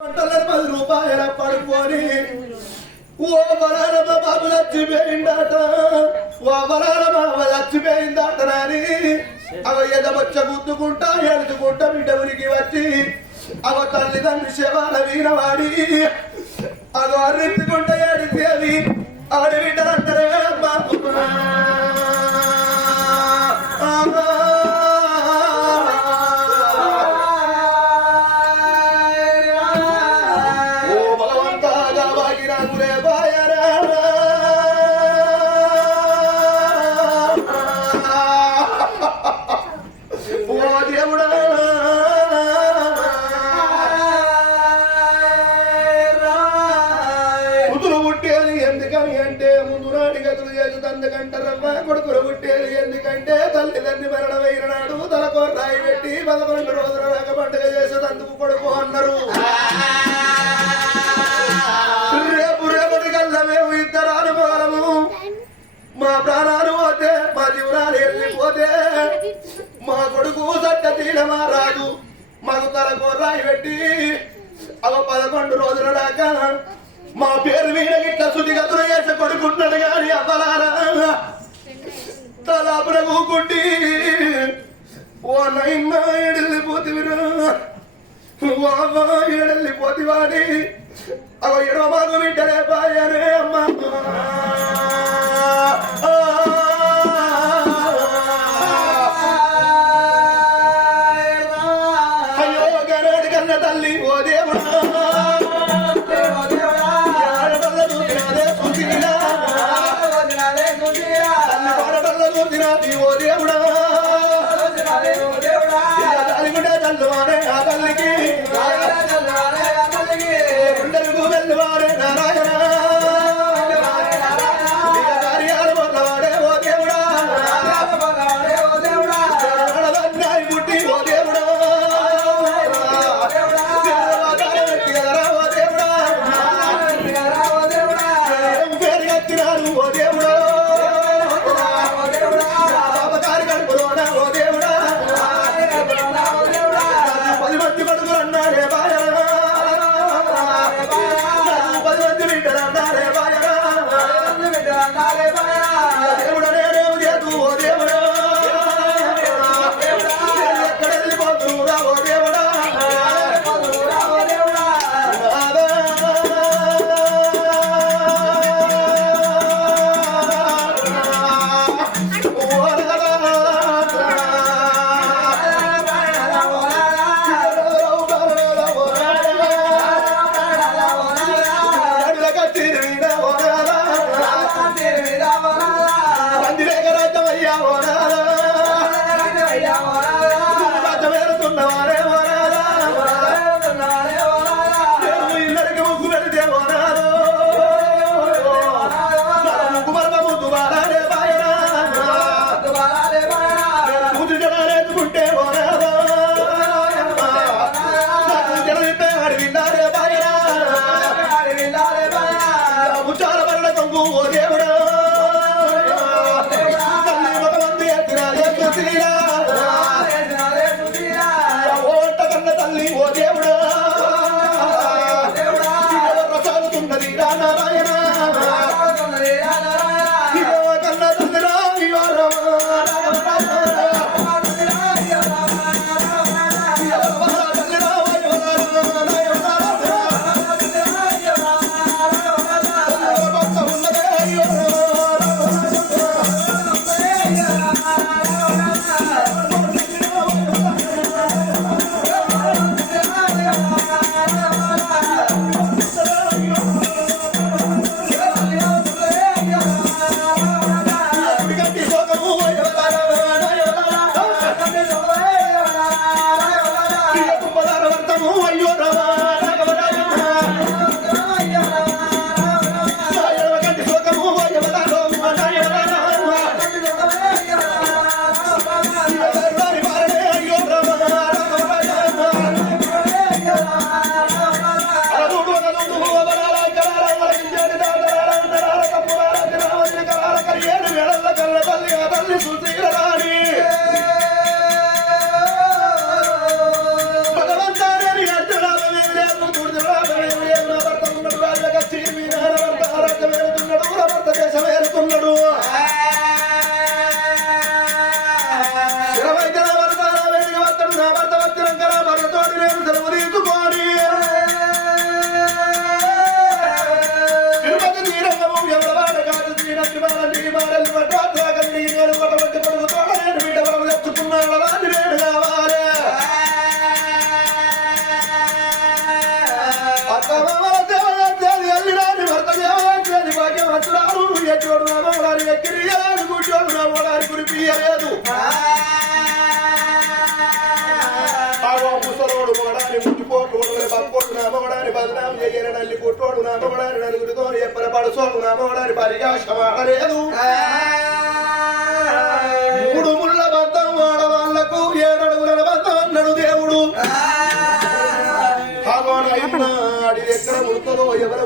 రూపాయల పడుకొని ఓ బలారమ్మ బాబు చచ్చిపోయిందట, ఓ బలారమ్మ చచ్చిపోయిందట అని అవ ఎదవచ్చ గుద్దుకుంటా ఎడుచుకుంటా బిడ్డ ఉరికి వచ్చి అవ తల్లిదండ్రి శవాల వీరవాడి అదో అర్రెత్తుకుంటా ఏడితే అది ఆడి బిడ్డలంటారే అమ్మా కొడుకులు పుట్టేది ఎందుకంటే తల్లిదండ్రి మరణమైన నాడు తలకు రాయి పెట్టి 11 రోజుల దాకా పండుగ చేసేదందుకు కొడుకు అన్నారు. రేపు రేపటి కల్లా మేము ఇద్దరు అనుభవము మా ప్రాణాలు పోతే మా జీవనాలు వెళ్ళిపోతే మా కొడుకు సత్య తీయమా రాదు మాకు తలకు రాయి పెట్టి అవ 11 రోజుల దాకా మా పేరు మీద ఇట్లా శుద్ధిగతులు చేసి కొడుకుంటున్నాడు కానీ అవ్వలారా తలాపున కూకుండి ఓ నైన్నా ఎడెళ్ళిపోతివిరా ఓ అమ్మ ఎడెళ్ళిపోతివాని అవ ఎడవ మాకు బిడ్డలే పాయనే అమ్మా అయ్యో గనాడి కన్న తల్లి ఓ దేవుడా ఓ దేవుడా చల్లువారే ఆ తల్లికి గుండెలకు వెళ్ళువారే నారాయణ కార్యాలు వల్లవాడే ఓ దేవుడా పుట్టి ఓ దేవుడా ఓ దేవుడా పేరు కత్తినారు ఓ దేవుడా ఓడారి కురిపియలేదు ముసలోడు మొగడాని ముట్టిపోటు ఒడవని పక్కోడు నా మొగడాని బదనాం చెయ్యని నల్లి పుట్టోడు నా మొగడాని నలుగురితో ఎప్పల పడసోడు నా మొగడాని పరిగాశమాడలేదు మూడు ముళ్ళ బంధం ఆడవాళ్లకు 7 అడుగుల బంధం అన్నాడు దేవుడు. అడి ఎక్కడ ముడుతుందో ఎవరు